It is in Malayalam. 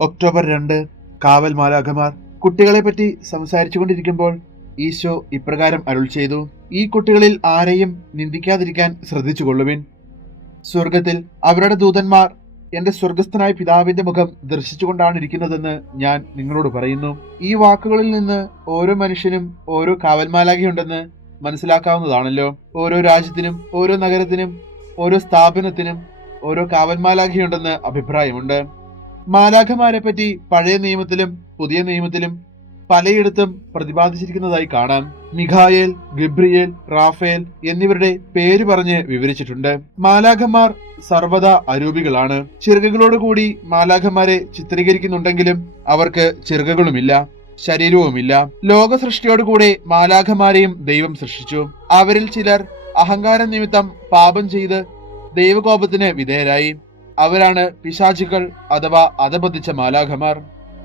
ഒക്ടോബർ 2 കാവൽ മാലാഖമാർ. കുട്ടികളെ പറ്റി സംസാരിച്ചു കൊണ്ടിരിക്കുമ്പോൾ ഈശോ ഇപ്രകാരം അരുൾ ചെയ്തു: ഈ കുട്ടികളിൽ ആരെയും നിന്ദിക്കാതിരിക്കാൻ ശ്രദ്ധിച്ചുകൊള്ളുവിൻ. സ്വർഗത്തിൽ അവരുടെ ദൂതന്മാർ എന്റെ സ്വർഗസ്ഥനായ പിതാവിന്റെ മുഖം ദർശിച്ചുകൊണ്ടാണ് ഇരിക്കുന്നതെന്ന് ഞാൻ നിങ്ങളോട് പറയുന്നു. ഈ വാക്കുകളിൽ നിന്ന് ഓരോ മനുഷ്യനും ഓരോ കാവൽമാലാഖയുണ്ടെന്ന് മനസ്സിലാക്കാവുന്നതാണല്ലോ. ഓരോ രാജ്യത്തിനും ഓരോ നഗരത്തിനും ഓരോ സ്ഥാപനത്തിനും ഓരോ കാവൽമാലാഖയുണ്ടെന്ന് അഭിപ്രായമുണ്ട്. മാലാഖമാരെ പറ്റി പഴയ നിയമത്തിലും പുതിയ നിയമത്തിലും പലയിടത്തും പ്രതിപാദിച്ചിരിക്കുന്നതായി കാണാം. മിഖായേൽ, ഗബ്രിയേൽ, റാഫേൽ എന്നിവരുടെ പേര് പറഞ്ഞ് വിവരിച്ചിട്ടുണ്ട്. മാലാഖമാർ സർവ്വത അരൂപികളാണ്. ചിറകുകളോടുകൂടി മാലാഖമാരെ ചിത്രീകരിക്കുന്നുണ്ടെങ്കിലും അവർക്ക് ചിറകുകളുമില്ല, ശരീരവുമില്ല. ലോക സൃഷ്ടിയോടുകൂടെ മാലാഖമാരെയും ദൈവം സൃഷ്ടിച്ചു. അവരിൽ ചിലർ അഹങ്കാര നിമിത്തം പാപം ചെയ്ത് ദൈവകോപത്തിന് വിധേയരായി. അവരാണ് പിശാചുക്കൾ അഥവാ അധപതിച്ച മാലാഖമാർ.